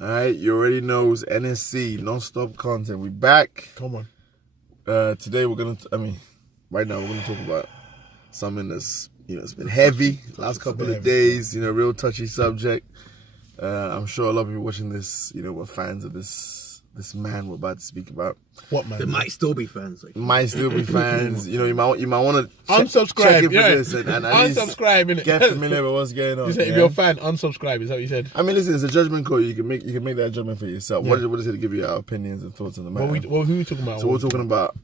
Alright, you already know it's NSC, non-stop content. We back. Come on. Today we're gonna, right now we're gonna talk about something that's, it's been heavy last couple of days, real touchy subject. I'm sure a lot of people watching this, were fans of this man we're about to speak about. What man? There might still be fans. You might want to unsubscribe. For this and unsubscribe, innit? Get familiar with what's going on. You said, if you're a fan, unsubscribe. Is that what you said? I mean, listen, it's a judgment call. You can make that judgment for yourself. Yeah. What is it to give you our opinions and thoughts on the matter? Who are we talking about? So we're talking about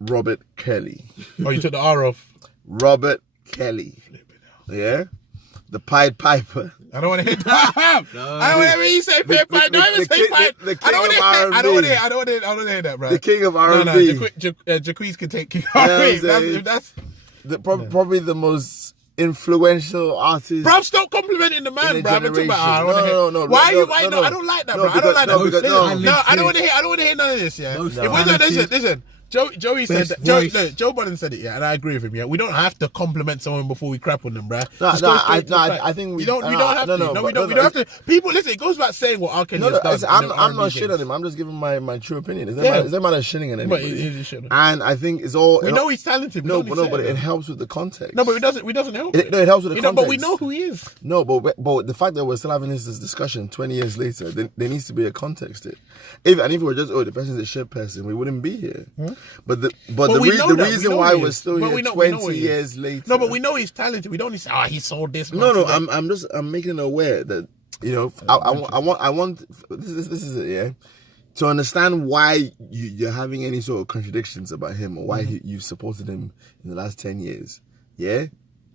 Robert Kelly. Oh, you took the R off. Robert Kelly. Yeah? The Pied Piper. I don't want to hear that. I don't want to hear you say Pied Piper. Don't even say Pied. The king of R&B. I don't want to hear that, bro. The king of R&B. No, Jaquez can take King of R&B. That's probably the most influential artist. Bro, stop complimenting the man, bro. No. Why are you? No, I don't like that, bro. I don't like that. No, I don't want to hear none of this. Yeah. Listen. Joey said that. Joe Budden said it, yeah, and I agree with him. Yeah, we don't have to compliment someone before we crap on them, bruh. I think we don't have to. We don't have to. People, listen. It goes back saying what R. Kelly has done. I'm not shitting on him. I'm just giving my true opinion. It's not matter shitting on anybody. And I think it's all. We know he's talented. No, but it helps with the context. No, but it doesn't help. It helps with the context. But we know who he is. No, but the fact that we're still having this discussion 20 years later, there needs to be a context to it. If we were just the person's a shit person, we wouldn't be here. But the reason why we're still here 20 years later. No, but we know he's talented. We don't need to say, he sold this. No, I'm making aware that, I want this is it, yeah. To understand why you're having any sort of contradictions about him or why you supported him in the last 10 years. Yeah?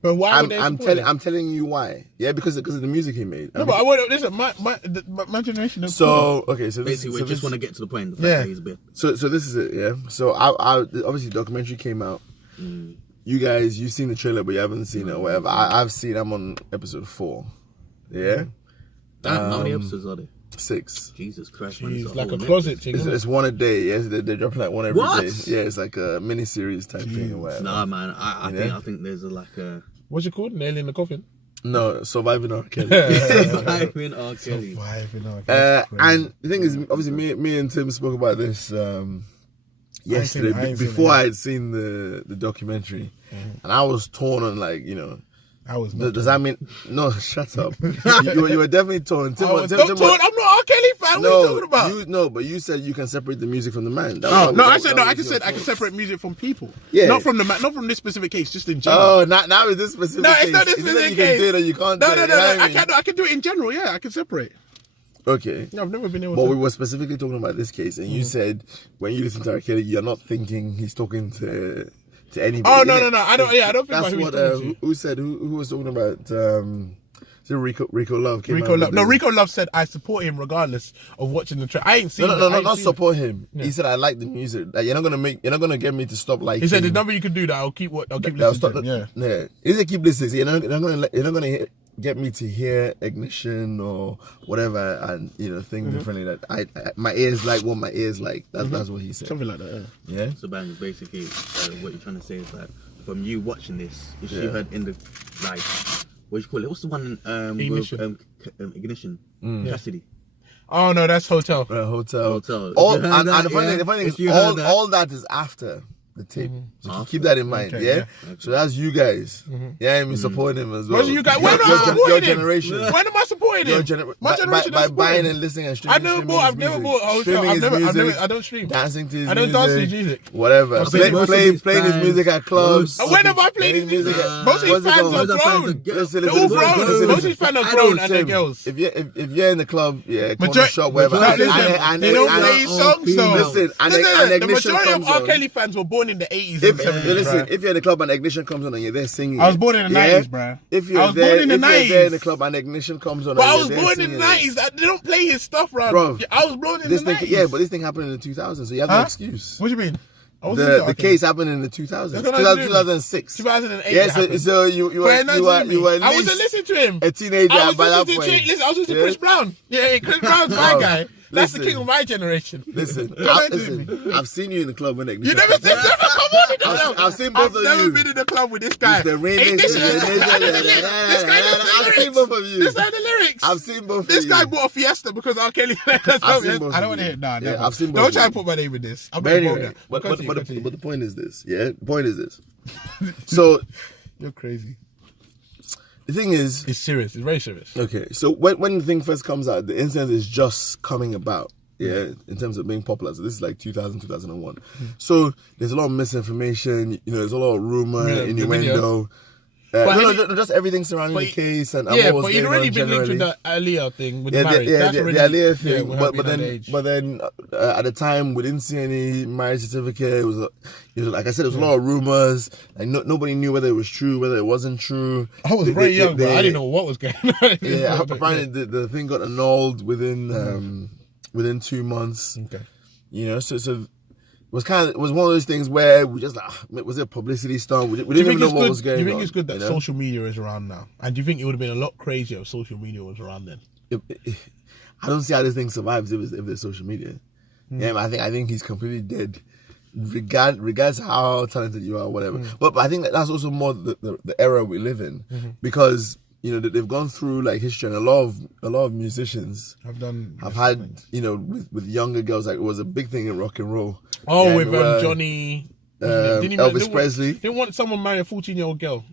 But why I'm telling you why. Yeah, because of the music he made. No, but I want listen. My generation. So basically, we just want to get to the point. The fact that he's a bit. So this is it. Yeah. So I obviously the documentary came out. You guys, you've seen the trailer, but you haven't seen it or whatever. I've seen. I'm on episode 4. Yeah. How many episodes are there? 6. Jesus Christ, it's like a closet thing. It's one a day. Yes, they're dropping like one every day. Yeah, it's like a mini series type thing or whatever. Nah, man. I think there's a. What's it called? Nail in the Coffin? No, Surviving R. Kelly. Surviving R. Kelly. And the thing is, obviously, me and Tim spoke about this yesterday before I had seen the documentary, and I was torn on does that mean no? Shut up. you were definitely torn. Tim, I'm not R. Kelly fan. What are you talking about? But you said you can separate the music from the man. I can separate music from people. Yeah. Not from this specific case, just in general. Oh, now is this specific case? No, it's not this specific case. You can do it or you can't do it. No. I can do it in general. Yeah, I can separate. Okay. No, I've never been able to. But we were specifically talking about this case, and you said when you listen to R. Kelly, you're not thinking he's talking to anybody. Oh no! I don't think that's what. Who said? Who was talking about? Rico Love came Rico Love. No, Rico Love said I support him regardless of watching the track. I ain't seen. No, not support him. Yeah. He said I like the music. Like, you're not gonna get me to stop liking. He said there's nothing you can do that I'll keep listening to him. Yeah. He said keep listening. So you're not gonna get me to hear Ignition or whatever and think differently that my ears like what my ears like. That's what he said. Something like that. Yeah. So bang, basically what you're trying to say is that from you watching this, if you heard in the what do you call it? What's the one Ignition. With Ignition? Cassidy. Oh no, that's Hotel. Hotel. The funny thing is all that is after the tape. So keep that in mind. Okay, yeah? So that's you guys. Yeah, I mean supporting him as well. What's you guys? When am I supporting your him? generation. When am I supporting him? My generation by buying and listening and streaming. I've never bought Hotel. I don't stream. Dancing to his music. I don't dance to his music. Whatever. Playing his music at clubs. When have I played his music? Most of his fans are grown. They're all grown. Most of his fans are grown and they're girls. If you're in the club, corner shop, wherever. They don't play his songs though. Listen, the majority of R. Kelly fans were born in the 80s. Listen, if you're in the club and Ignition comes on and you're there singing, I was born in the 90s, bro. If you're there in the club and Ignition comes on, but I was born in the 90s. They don't play his stuff, bro. I was born in the 90s. Yeah, but this thing happened in the 2000s, so you have no excuse. What do you mean? The case happened in the 2000s, 2006, 2008. Yeah, so you were I wasn't listening to him. A teenager by that point. Listen, I was listening to Chris Brown. Yeah, Chris Brown's my guy. That's the king of my generation. Listen, I've seen you in the club, innit? You never said that. Come on in the club. I've seen both of you. I've never been in the club with this guy. This guy. I've seen both of you. This guy the lyrics. I've seen both of you. This guy bought a Fiesta because R. Kelly. I don't want to hear. Nah, I've seen both. Don't try and put my name in this. I'm not anyway, but the point is this. Yeah, the point is this. So you're crazy. The thing is, it's serious. It's very serious. Okay, so when the thing first comes out, the incident is just coming about. Yeah, in terms of being popular. So this is like 2000, 2001. So there's a lot of misinformation. You know, there's a lot of rumor, innuendo. No, just everything surrounding the case and yeah, what was but you'd already been linked with the Aaliyah thing with marriage. The Aaliyah thing. But then at the time we didn't see any marriage certificate. It was like I said, there was a lot of rumors. Like nobody knew whether it was true, whether it wasn't true. I was very young, but I didn't know what was going on. Yeah, apparently the thing got annulled within 2 months. Okay, you know, so. It was one of those things where we just was it a publicity stunt? We didn't even know what was going on. Do you think it's good that social media is around now? And do you think it would have been a lot crazier if social media was around then? I don't see how this thing survives if there's social media. Yeah, I think he's completely dead. Regardless of how talented you are, whatever. But I think that's also more the era we live in because. You know, they've gone through like history, and a lot of musicians have had, you know, with younger girls, like it was a big thing in rock and roll. Oh, yeah, with Johnny, Elvis Presley. Didn't want someone marry a 14-year-old girl.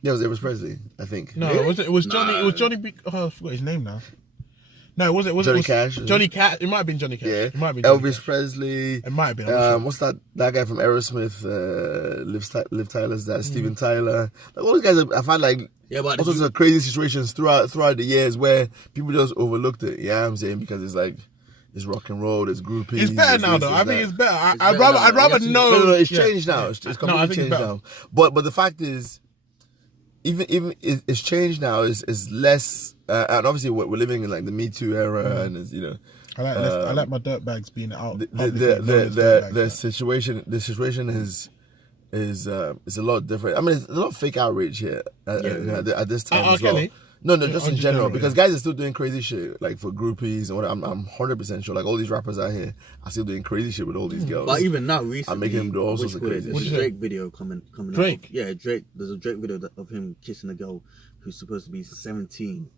Yeah, it was Elvis Presley, I think. No, really? it was Johnny. It was Johnny. Oh, I forgot his name now. No, it wasn't. Johnny Cash. Johnny Cash. It might have been Johnny Cash. Yeah. It might have been Elvis Presley. It might have been. What's that guy from Aerosmith? Liv Tyler's dad, Steven Tyler. Like, all these guys, I've had like all sorts of crazy situations throughout the years where people just overlooked it. Yeah, I'm saying because it's like it's rock and roll, it's groupies. It's better now, though. I think it's better. I'd rather know. No, it's changed now. It's completely changed now. But the fact is, even it's changed now. Is less. And obviously, we're living in like the Me Too era, and it's, you know, I like my dirtbags being out. The situation is a lot different. I mean, there's a lot of fake outrage here at this time as well. Kelly? No, just in general, because guys are still doing crazy shit, like for groupies and what. I'm 100% sure, like all these rappers out here are still doing crazy shit with all these girls. But even now, recently, I'm making them do all sorts of crazy shit. There's a Drake video coming Drake? Up. Yeah, Drake. There's a Drake video of him kissing a girl who's supposed to be 17.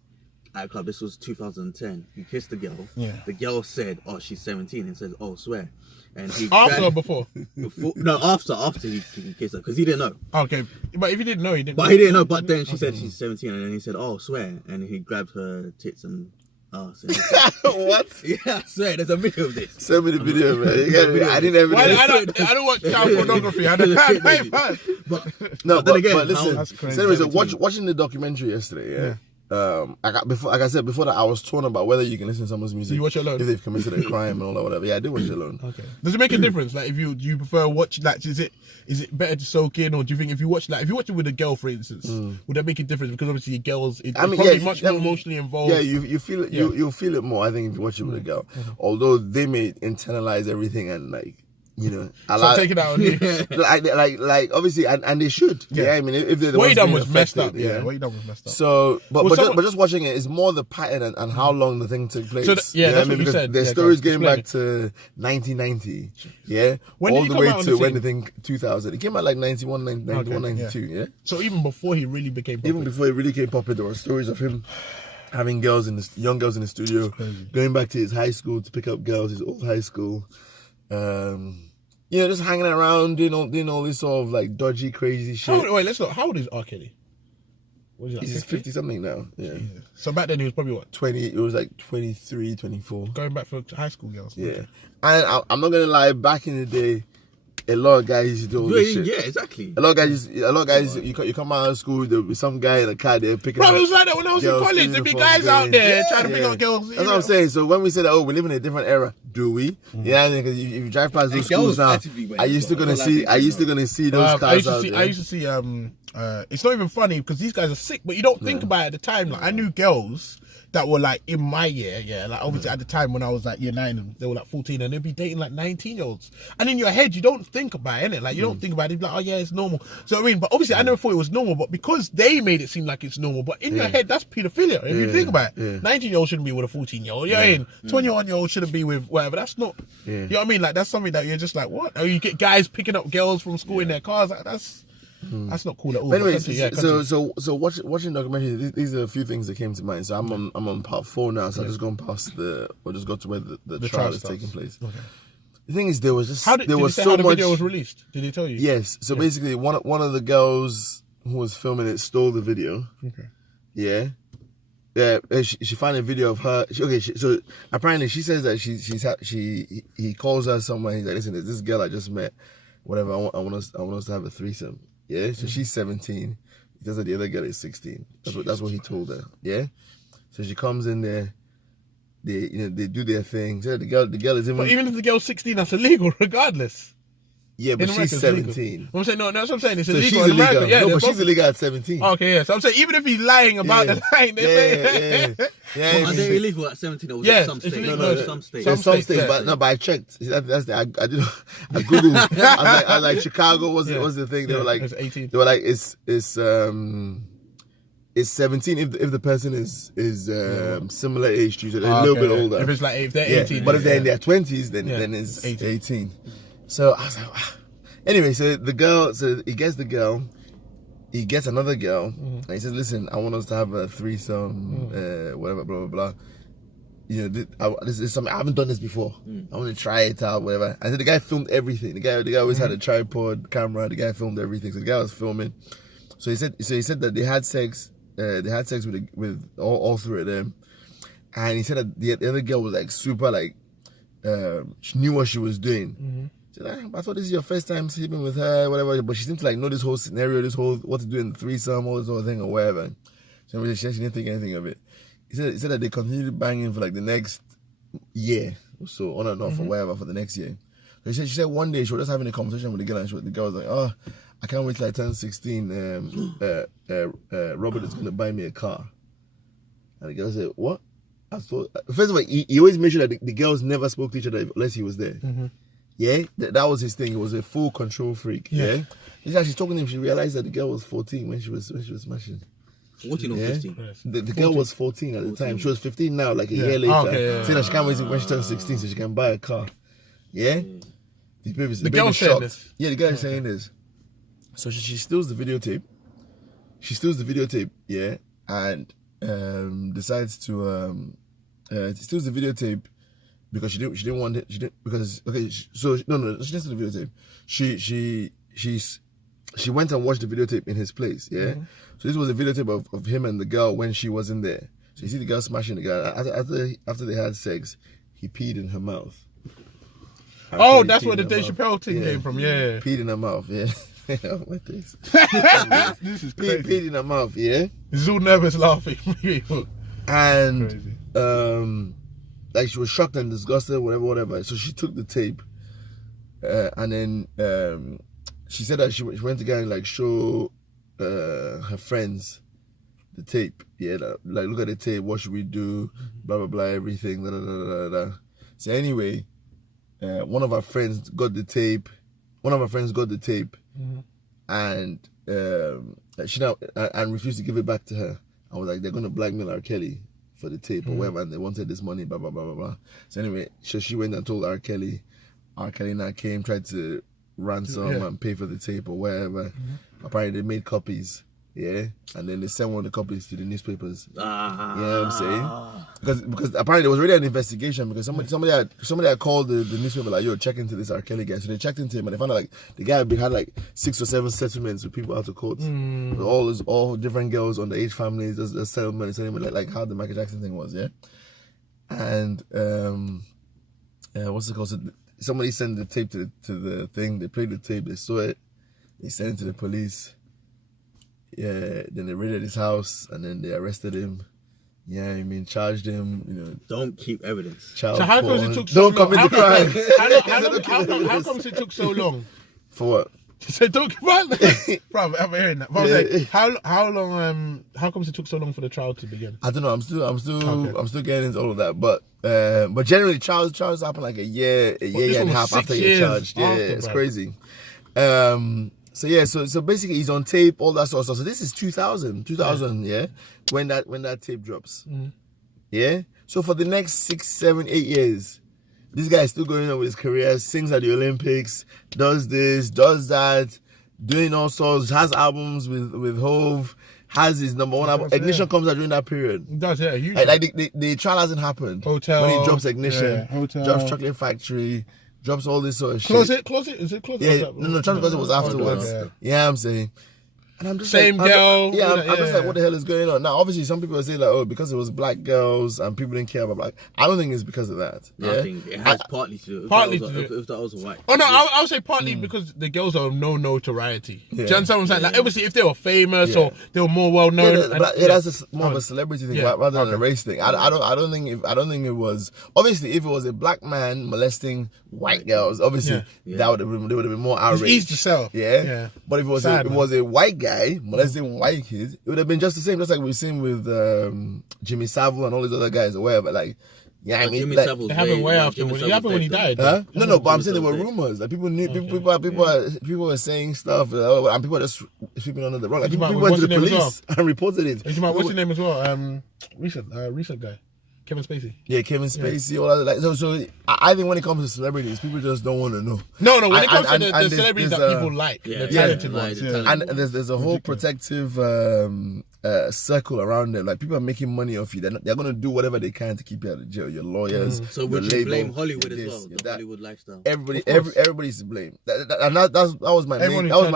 At a club, this was 2010. He kissed the girl. Yeah. The girl said, "Oh, she's 17," and said, "Oh, swear." And he after or before? No, after he kissed her because he didn't know. Okay, but if he didn't know, he didn't. But he didn't know. But then she said she's 17, and then he said, "Oh, swear," and he grabbed her tits and ass. What? Yeah, I swear. There's a video of this. Send me the video, man. I didn't ever. I don't watch child pornography. I don't. But listen. So anyways, watching the documentary yesterday, yeah. Like I said before that, I was torn about whether you can listen to someone's music. You watch it alone? If they've committed a crime and all that, whatever. Yeah, I did watch it alone. Okay. Does it make a difference? Like, if you prefer watch, like, is it better to soak in, or do you think if you watch it with a girl, for instance, would that make a difference? Because obviously girls, it's probably much more emotionally involved. Yeah, you feel it. You'll feel it more, I think, if you watch it with a girl. Although they may internalize everything and like. You know, take it out on you. like obviously, and they should. Yeah, I mean, if they're the what ones you done was messed up. Yeah, what you done was messed up. So, but just watching it is more the pattern and how long the thing took place. So that's what you said. There's stories going back to 1990. Yeah, all the way to when the thing 2000. It came out like 91, 91, 92. Yeah. So even before he really became popular. Even before he really came popular, there were stories of him having young girls in the studio, going back to his high school to pick up girls, his old high school. You know, just hanging around, doing all this sort of like dodgy, crazy shit. Let's look. How old is R. Kelly? What is he, like, he's 50 something now. Yeah. So back then he was probably what? 20. It was like 23, 24. Going back for high school girls. Yeah. Okay. And I'm not gonna lie. Back in the day, a lot of guys used to do all this shit. Yeah, exactly. A lot of guys. You come out of school, there'll be some guy in a car there picking up. Bro, it was like that when I was in college. There'd be guys out there trying to pick up girls. That's what I'm saying. So when we say that, we live in a different era, do we? Yeah, because if you drive past those schools now, are you still gonna see those cars out there? I used to see. It's not even funny because these guys are sick, but you don't think about it at the time. Like I knew girls that were like in my year, like obviously at the time when I was like year 9 and they were like 14 and they'd be dating like 19-year-olds. And in your head, you don't think about it, innit? Like you don't think about it, you'd be like, oh yeah, it's normal. So I mean, but obviously I never thought it was normal, but because they made it seem like it's normal, but in your head, that's pedophilia. If you think about it, 19-year-old shouldn't be with a 14-year-old. You know what I mean? 21-year-old shouldn't be with whatever. That's not, you know what I mean? Like that's something that you're just like, what? Or you get guys picking up girls from school in their cars. Like, that's not cool at all. But anyway, so watching documentary, these are a few things that came to mind. So I'm on part 4 now. So I just gone past just got to where the trial is taking place. Okay. The thing is, there was just there was so much. How the video was released? Did he tell you? Yes. So basically, one of the girls who was filming it stole the video. Okay. Yeah. Yeah, she found a video of her. So apparently she says that he calls her somewhere. He's like, listen, this girl I just met, whatever. I want us to have a threesome. Yeah, so she's 17. He tells her the other girl is 16. That's what he told her. Yeah, so she comes in there. They do their thing. So the girl is But even if the girl's 16, that's illegal regardless. Yeah, but she's 17. I'm saying no, that's what I'm saying. It's so illegal. She's illegal. Yeah, no, but she's illegal at 17. Okay, yeah. So I'm saying even if he's lying about the line, well, are they illegal at 17 or was it some state? No, some state. Some state, but I checked. That's the I googled. I was like Chicago was the thing. They were like it's 18. They were like it's 17 if the person is similar age to you, so they're a little bit older. If they're 18, but if they're in their 20s, then it's 18. So I was like, wow. Anyway, so he gets the girl, he gets another girl, and he says, listen, I want us to have a threesome, whatever, blah, blah, blah. You know, this is something, I haven't done this before. I want to try it out, whatever. And so the guy filmed everything. The guy always had a tripod camera. The guy filmed everything. So the guy was filming. So he said that they had sex. With all 3 of them. And he said that the other girl was like super like, she knew what she was doing. She said, I thought this is your first time sleeping with her, whatever. But she seemed to like know this whole scenario, this whole what to do in the threesome, all this whole thing or whatever. So she didn't think anything of it. He said that they continued banging for like the next year or so, on and off or whatever for the next year. So she said one day she was just having a conversation with the girl and the girl was like, oh, I can't wait till I turn 16. Robert is going to buy me a car. And the girl said, what? I thought, first of all, he always made sure that the girls never spoke to each other unless he was there. Yeah, that was his thing. He was a full control freak. Yeah. She's talking to him. She realized that the girl was 14 when she was smashing. 14 or 15? The girl was 14 at the time. She was 15 now, like a year later. Saying that she can't wait when she turns 16 so she can buy a car. Yeah? The girl saying this. Yeah, the guy is saying this. So she steals the videotape. Yeah, and decides to steals the videotape because she didn't want it. She didn't because okay. She didn't steal the videotape. She went and watched the videotape in his place. Yeah, so this was a videotape of him and the girl when she wasn't there. So you see the girl smashing the guy after they had sex. He peed in her mouth. Oh, that's where the Dave Chappelle thing came from. Yeah, peed in her mouth. Yeah. My face. This is crazy. Peed in her mouth, yeah. He's all nervous laughing. And like she was shocked and disgusted, whatever. So she took the tape, and then she said that she went to go and like show her friends the tape. Yeah, like look at the tape. What should we do? Blah blah blah. Everything. Da, da, da, da, da. So anyway, one of our friends got the tape. And she now and refused to give it back to her. I was like, they're gonna blackmail R. Kelly for the tape or whatever, and they wanted this money, blah blah blah blah blah. So anyway, so she went and told R. Kelly. R. Kelly now came, tried to ransom and pay for the tape or whatever. Apparently they made copies. Yeah, and then they sent one of the copies to the newspapers. You know what I'm saying? Because apparently there was already an investigation because somebody had called the newspaper like, yo, check into this R. Kelly guy. So they checked into him and they found out like the guy had like 6 or 7 settlements with people out of court. All different girls, underage families, a settlement, like how the Michael Jackson thing was, yeah. And what's it called? So somebody sent the tape to the thing. They played the tape. They saw it. They sent it to the police. Yeah, then they raided his house and then they arrested him. Yeah, I mean, charged him, you know. Don't keep evidence. So how come it took so long? Don't commit the crime. How come it took so long? For what? So don't give up, bro. I'm hearing that. But I was like, how long? How comes it took so long for the trial to begin? I don't know. I'm still getting into all of that. But generally, trials happen like a year and a half after you're charged. Yeah, it's crazy. So basically, he's on tape, all that sort of stuff. So this is 2000, yeah, when that tape drops. Yeah. So for the next 6, 7, 8 years. This guy is still going on with his career, sings at the Olympics, does this, does that, doing all sorts, has albums with Hove, has his number one album. Ignition comes out during that period. It does, yeah, huge. Like the trial hasn't happened. Hotel. When he drops Ignition, drops Chocolate Factory, drops all this sort of shit. Close it? Is it close? Yeah, no, Chocolate Factory was afterwards. Yeah, I'm saying. And I'm just Same like, girl. I'm just like, what the hell is going on? Now, obviously, some people say like, oh, because it was black girls and people didn't care about black. I don't think it's because of that. No, I think it has partly to do. If that was white. Oh no, I would say partly because the girls are no notoriety. Do you understand what I'm saying? Like, obviously, if they were famous or they were more well known, that's more of a celebrity thing rather than a race thing. I don't think it was. Obviously, if it was a black man molesting white girls, obviously they would have been more outraged. It's easy to sell. Yeah. But if it was a white guy molesting white kids, it would have been just the same, just like we've seen with Jimmy Savile and all these other guys or whatever. Like, I mean, Jimmy like, Savile's it happened way after. It happened when he died. Huh? No, but I'm saying there were rumors. Like people knew, people were saying stuff, and people were just sweeping under the rug. Like, people went to the police and reported it. What's his name as well? Recent guy. Kevin Spacey. Yeah, Kevin Spacey. All that. Like, so I think when it comes to celebrities, people just don't want to know. No. When it comes to the celebrities that people like, the talented ones, and there's a whole protective circle around them. Like people are making money off you. They're going to do whatever they can to keep you out of jail. Your lawyers. So would you blame Hollywood as well? The Hollywood lifestyle. Everybody's to blame. That was my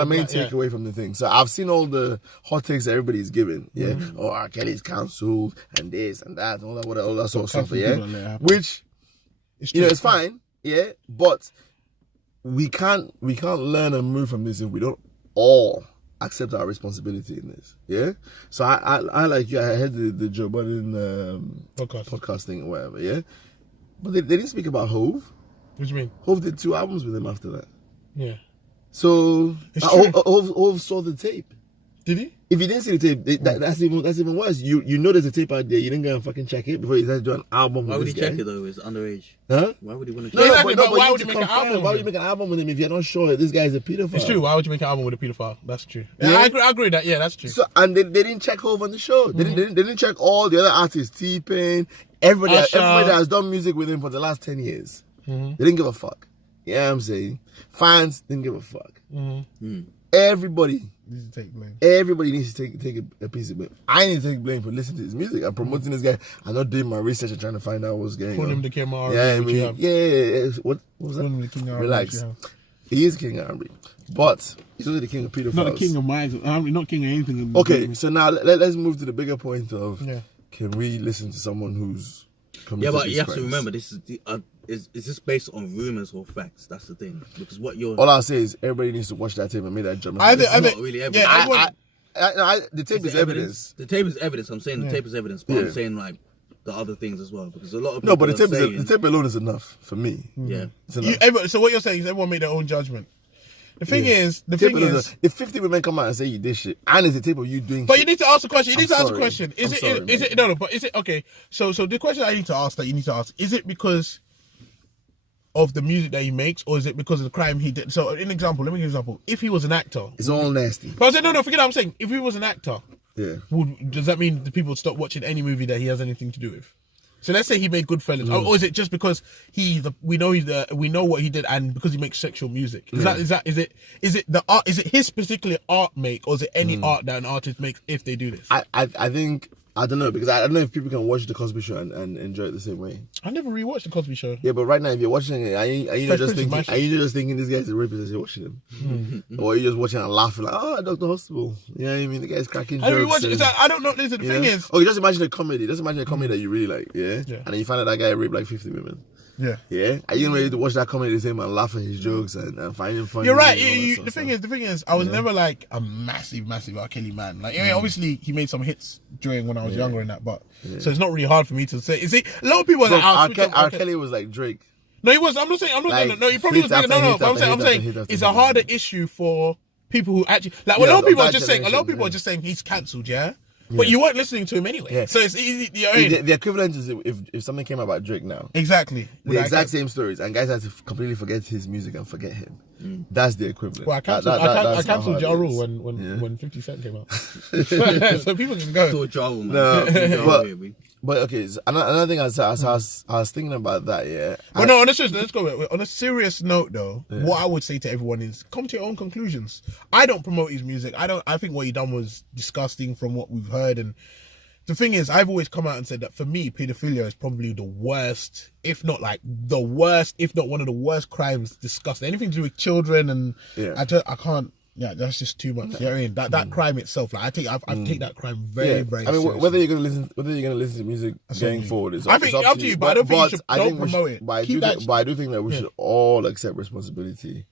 main takeaway from the thing. So I've seen all the hot takes that everybody's giving. Yeah. Oh, R. Kelly's cancelled and this and that and all that sort of stuff. Yeah. Which it's fine. Yeah. But we can't learn and move from this if we don't all accept our responsibility in this. Yeah. So I like you. I heard the Joe Budden podcast thing or whatever. Yeah. But they didn't speak about Hove. What do you mean? Hove did 2 albums with him after that. Yeah. So Hove saw the tape. Did he? If you didn't see the tape, that's even worse. You know there's a tape out there. You didn't go and fucking check it before you started doing an album. Why would he check it though? It's underage. Huh? Why would he want to check it? But why would you make an album? Why would you make an album with him if you're not sure that this guy is a pedophile? It's true. Why would you make an album with a pedophile? That's true. Yeah, I agree with that. Yeah, that's true. So and they didn't check Hove on the show. They didn't check all the other artists. T-Pain, everybody that has done music with him for the last 10 years. They didn't give a fuck. You know what I'm saying? Fans didn't give a fuck. Everybody needs to take blame. Everybody needs to take a piece of blame. I need to take blame for listening to his music. I'm promoting this guy. I'm not doing my research and trying to find out what's going on. Calling him the king of R&B. Yeah, I mean, what was that? Calling him the king of R&B. Relax. He is king of R&B, but he's only the king of pedophiles. Not the king of minds. Not king of anything. Okay, so now let's move to the bigger point of can we listen to someone who's committed but you have crimes? to remember this is the. Is this based on rumors or facts? That's the thing. Because all I'll say is everybody needs to watch that tape and make that judgment. It's not really evidence. The tape is evidence. The tape is evidence. I'm saying the tape is evidence, but I'm saying like the other things as well because a lot of people. No, but the tape alone is enough for me. Yeah. So what you're saying is everyone made their own judgment. The thing is, if 50 women come out and say you did shit, and it's a tape of you doing but shit. you need to ask a question. Is it okay? So the question I need to ask that you need to ask, is it because of the music that he makes, or is it because of the crime he did? So, let me give you an example. If he was an actor, it's all nasty. But I said, no, forget what I'm saying. If he was an actor, does that mean the people would stop watching any movie that he has anything to do with? So let's say he made Goodfellas, or is it just because we know what he did, and because he makes sexual music? Is it his particular art make, or is it any art that an artist makes if they do this? I think. I don't know, because I don't know if people can watch The Cosby Show and enjoy it the same way. I never rewatched The Cosby Show. Yeah, but right now, if you're watching it, are you just thinking this guy's a rapist as you're watching him? Or are you just watching and laughing like, oh, Dr. Hospital. You know what I mean? The guy's cracking jokes. I don't know. Listen, the thing is... Okay, just imagine a comedy. Just imagine a comedy that you really like, yeah? And then you find out that guy raped like 50 women. Yeah. Yeah? Are you ready to watch that comedy the same and laugh at his jokes and find him funny? You're right. The thing is, I was never like a massive R. Kelly man. Like, obviously he made some hits during when I was younger and that, but so it's not really hard for me to say. A lot of people are like, R. Kelly was like Drake. No, he was. I'm not saying. Like, No, he probably was. hit No, after but hit I'm after saying hit after it's hit a harder after hit. issue for people who actually like. Yeah, a lot of people are that just saying. A lot of generation, people are just saying he's cancelled. Yeah. But you weren't listening to him anyway. Yeah. So it's easy. You know what I mean? The equivalent is if something came about Drake now. Exactly. The exact same stories, and guys had to completely forget his music and forget him. That's the equivalent. Well, I cancelled Ja Rule when 50 Cent came out. So people can go. So Ja Rule, man. No, but okay, so another thing I was thinking about that, yeah. Well, no, let's go. On a serious note, though, what I would say to everyone is come to your own conclusions. I don't promote his music. I think what he done was disgusting from what we've heard. And the thing is, I've always come out and said that for me, pedophilia is probably the worst, if not like the worst, if not one of the worst crimes discussed. Anything to do with children, and I can't. Yeah, that's just too much. You know what I mean? That crime itself, like I take that crime very, very. I mean, seriously. whether you're gonna listen to music going forward is I think up to you. But I don't think you should promote it. But I do think that we should all accept responsibility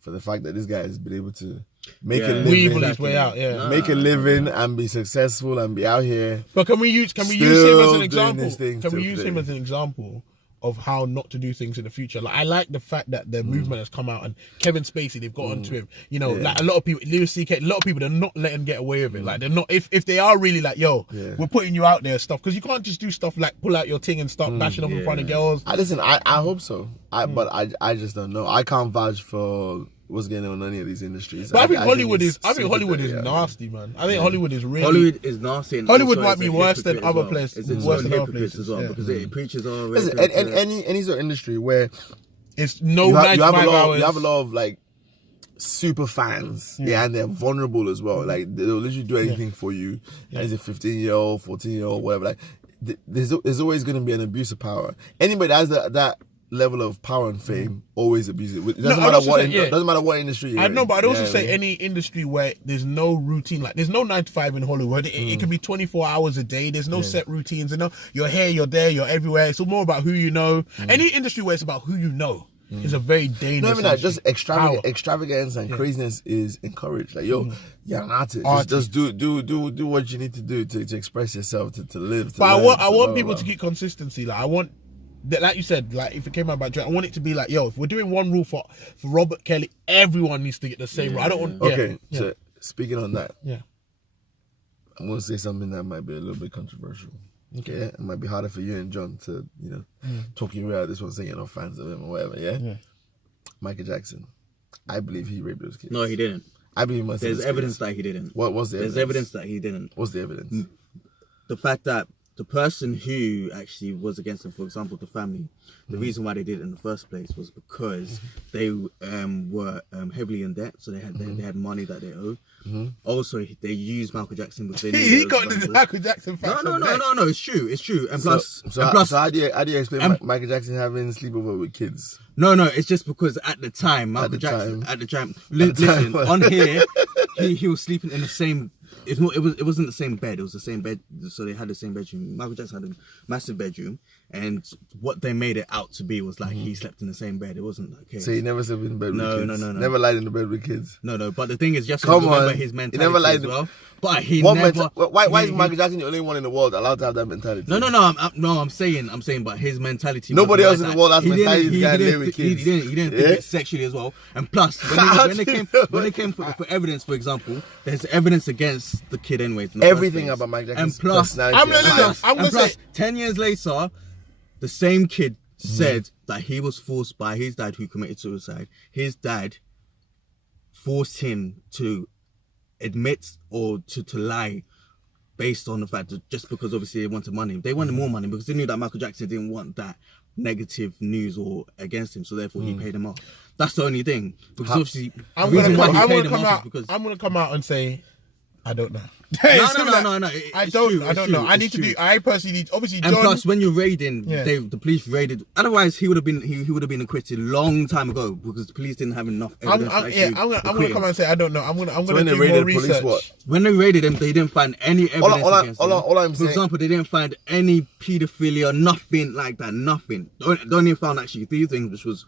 for the fact that this guy has been able to make a living, weasel his way out, make a living and be successful and be out here. But can we use him as an example? Can we use him as an example of how not to do things in the future? Like I like the fact that the movement has come out, and Kevin Spacey, they've got onto him. You know, like a lot of people, Louis CK, a lot of people, they're not letting get away with it. Like they're not. If they are really like, yo, we're putting you out there stuff, because you can't just do stuff like pull out your thing and start bashing up in front of girls. I hope so. But I just don't know. I can't vouch for what's going on in any of these industries. But I think Hollywood is nasty, man. I think Hollywood is really. Hollywood is nasty. And Hollywood might be worse than other places. It's worse than other places as well, because it preaches all. Listen, any sort of industry where it's no 95 hours. You have a lot of like super fans, and they're vulnerable as well. Like they'll literally do anything for you. As a 15-year-old, 14-year-old, whatever. Like there's always going to be an abuse of power. Anybody that has that level of power and fame always abuse it. It doesn't matter what industry you're in. I know, but I'd also say any industry where there's no routine, like there's no 9 to 5 in Hollywood. It can be 24 hours a day. There's no set routines. You know, you're here, you're there, you're everywhere. It's more about who you know. Any industry where it's about who you know is a very dangerous. Not even that, just extravagance and craziness is encouraged. Like you're an artist. Just do what you need to do to express yourself, to live. But I want people to keep consistency. Like I want. Like you said, like if it came out about Drake, I want it to be like, yo, if we're doing one rule for Robert Kelly, everyone needs to get the same rule. I don't want. Okay, so speaking on that, I'm gonna say something that might be a little bit controversial. Okay, it might be harder for you and John to talk you out this one, saying you're not fans of him or whatever. Yeah. Michael Jackson, I believe he raped those kids. No, he didn't. I believe he must. There's evidence that he didn't. What was the evidence? There's evidence that he didn't. What's the evidence? The fact that the person who actually was against him, for example, the family, the reason why they did it in the first place was because they were heavily in debt, so they had money that they owed. Also, they used Michael Jackson within. He got the Michael Jackson facts. No. It's true. And plus, so how do you explain Michael Jackson having sleepover with kids? No, it's just because at the time, Michael Jackson, listen, on here, he was sleeping in the same. It wasn't the same bed. It was the same bed. So they had the same bedroom. Michael Jackson had a massive bedroom, and what they made it out to be was like he slept in the same bed. It wasn't like case. So he never slept in bed with kids. No. No. Never lied in the bed with kids. No. But the thing is, just come remember on, his mentality he never lied as well. But he never. Why is Michael Jackson the only one in the world allowed to have that mentality? No. I'm saying, but his mentality. Nobody else in the world has mentality. He didn't think it sexually as well. And plus, when they came for evidence, for example, there's evidence against the kid anyways. Everything about Michael Jackson's personality. I'm gonna say 10 years later, the same kid said that he was forced by his dad, who committed suicide. His dad forced him to admit or to lie based on the fact that just because obviously they wanted money. They wanted more money because they knew that Michael Jackson didn't want that negative news or against him, so therefore he paid him off. That's the only thing. Because obviously I'm gonna come out and say I don't know. No. I don't know. I personally need, obviously, and John, plus when you're raiding, the police raided. Otherwise, he would have been acquitted long time ago because the police didn't have enough evidence. I'm gonna come and say I don't know. I'm gonna when do they more raided research. Police, when they raided him, they didn't find any evidence against him. For example, they didn't find any paedophilia, nothing like that. Nothing. They only found actually 3 things, which was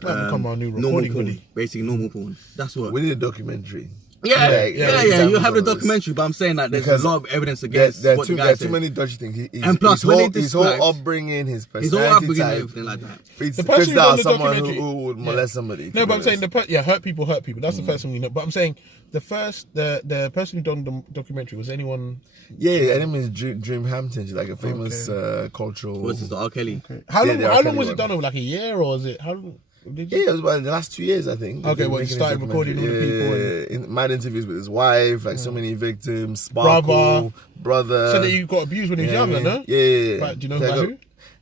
Come on, new normal recording porn, hoodie. basically normal porn. That's what. We need a documentary Yeah. You have the this. documentary, but I'm saying that there's Because a lot of evidence against there what the are guy too said. many dodgy things. And plus, his whole upbringing, his personality type, everything like that. fits The person who done out the someone documentary- who would molest somebody. No, but I'm saying hurt people. That's the first thing we know. But I'm saying the person who done the documentary was anyone. Yeah, her name is Dream Hampton. She's like a famous cultural. What's this, the R. Kelly? Okay. How long? the R. How long Kelly was it one. done over? Like a year, or was it? How long? Did you? Yeah, it was about the last 2 years, I think. Okay, well, he started recording all the people. Mad interviews with his wife, like so many victims, Sparkle, brother. So that you got abused when he was younger, no? Yeah. But do you know by who?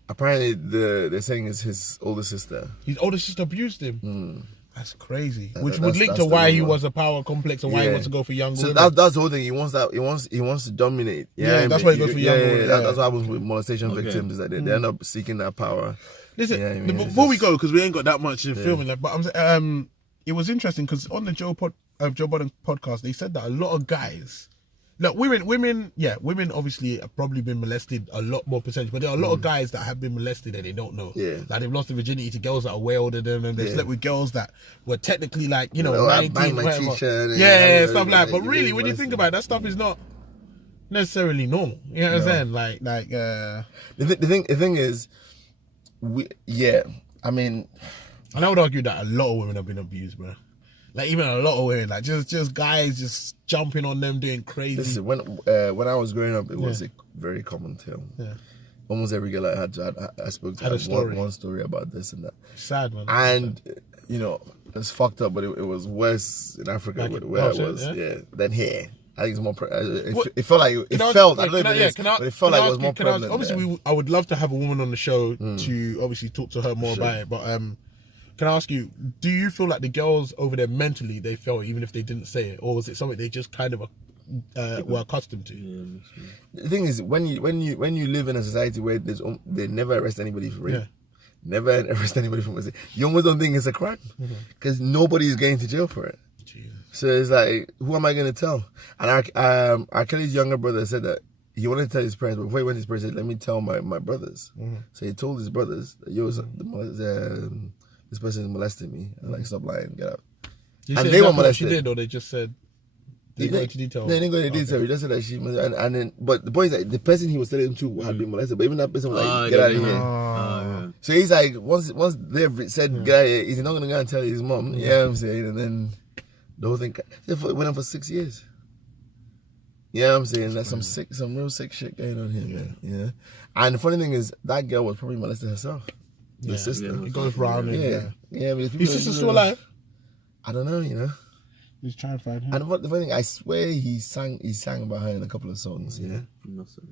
Apparently, they're saying it's his older sister. His older sister abused him. That's crazy. Which would That's link to the why he rumor. was a power complex and why he wants to go for younger So women. that's the whole thing. He wants to dominate. Yeah, that's why he goes for younger women. That's what happens with molestation victims. Is that they end up seeking that power. Listen, before we go, because we ain't got that much in filming, like, but it was interesting because on the Joe Budden podcast, they said that a lot of guys, look, women obviously have probably been molested a lot more percentage, but there are a lot of guys that have been molested and they don't know. Yeah. Like they've lost their virginity to girls that are way older than them, and they've slept with girls that were technically like, 19, whatever. Stuff like that. But really, when you think about it, that stuff is not necessarily normal. You know what I'm saying? Like the thing is, I mean, and I would argue that a lot of women have been abused, bro. Like even a lot of women, like just guys just jumping on them, doing crazy. Listen, when I was growing up, it was a very common tale. Yeah. Almost every girl I spoke to had one story about this and that. Sad, man. And it's fucked up, but it was worse in Africa where it was than here. I think it's more. It felt like it felt. I don't know if it is, but it felt like it was more prevalent. Obviously, I would love to have a woman on the show to obviously talk to her more about it. But can I ask you, do you feel like the girls over there mentally they felt even if they didn't say it, or was it something they just kind of were accustomed to? Yeah. The thing is, when you live in a society where they never arrest anybody for rape, never arrest anybody for mistake, you almost don't think it's a crime because nobody is going to jail for it. So it's like, who am I going to tell? And R. Kelly's younger brother said that he wanted to tell his parents, but before he went to his parents, he said, let me tell my brothers. So he told his brothers that, this person is molesting me. And like, stop lying, get out. And they were molested. She did, or they just said, they didn't go into detail? They didn't go into detail. He just said that she, and then, but the point is that the person he was telling to had been molested, but even that person was like, get out of here. So he's like, once they've said, guy, he's not going to go and tell his mom, you know what I'm saying? And then the whole thing went on for 6 years. You know what I'm saying? There's some real sick shit going on here, man. Yeah. And the funny thing is, that girl was probably molested herself. The sister. It goes round. Yeah. His sister's still alive? I don't know, He's trying to find her. And the funny thing, I swear he sang about her in a couple of songs, He must have.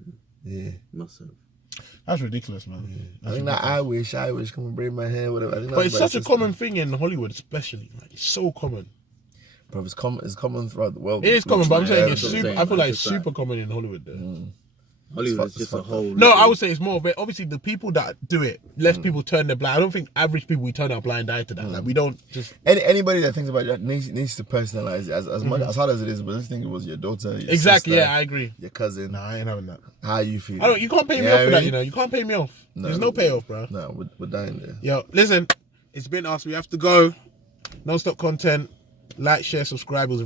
Yeah. Must have. That's ridiculous, man. I think that I wish, come and braid my hair, whatever. I think but it's such a common thing in Hollywood, especially. Like, it's so common. Bro, it's common throughout the world. It is common, but I'm saying it's super. I feel like it's super common in Hollywood, though. Hollywood is just a whole. No, I would say it's more of it. Obviously, the people that do it, less people turn their blind. I don't think average people we turn our blind eye to that. Like we don't just. Anybody that thinks about it needs to personalize it as much as hard as it is. But let's think it was your daughter, your exactly. sister, I agree. Your cousin. No, I ain't having that. How you feel? You can't pay me off for that. You can't pay me off. No, there's no payoff, bro. No, we're dying there. Yo, listen, it's been us. We have to go. Non-stop content. Like, share, subscribe. It was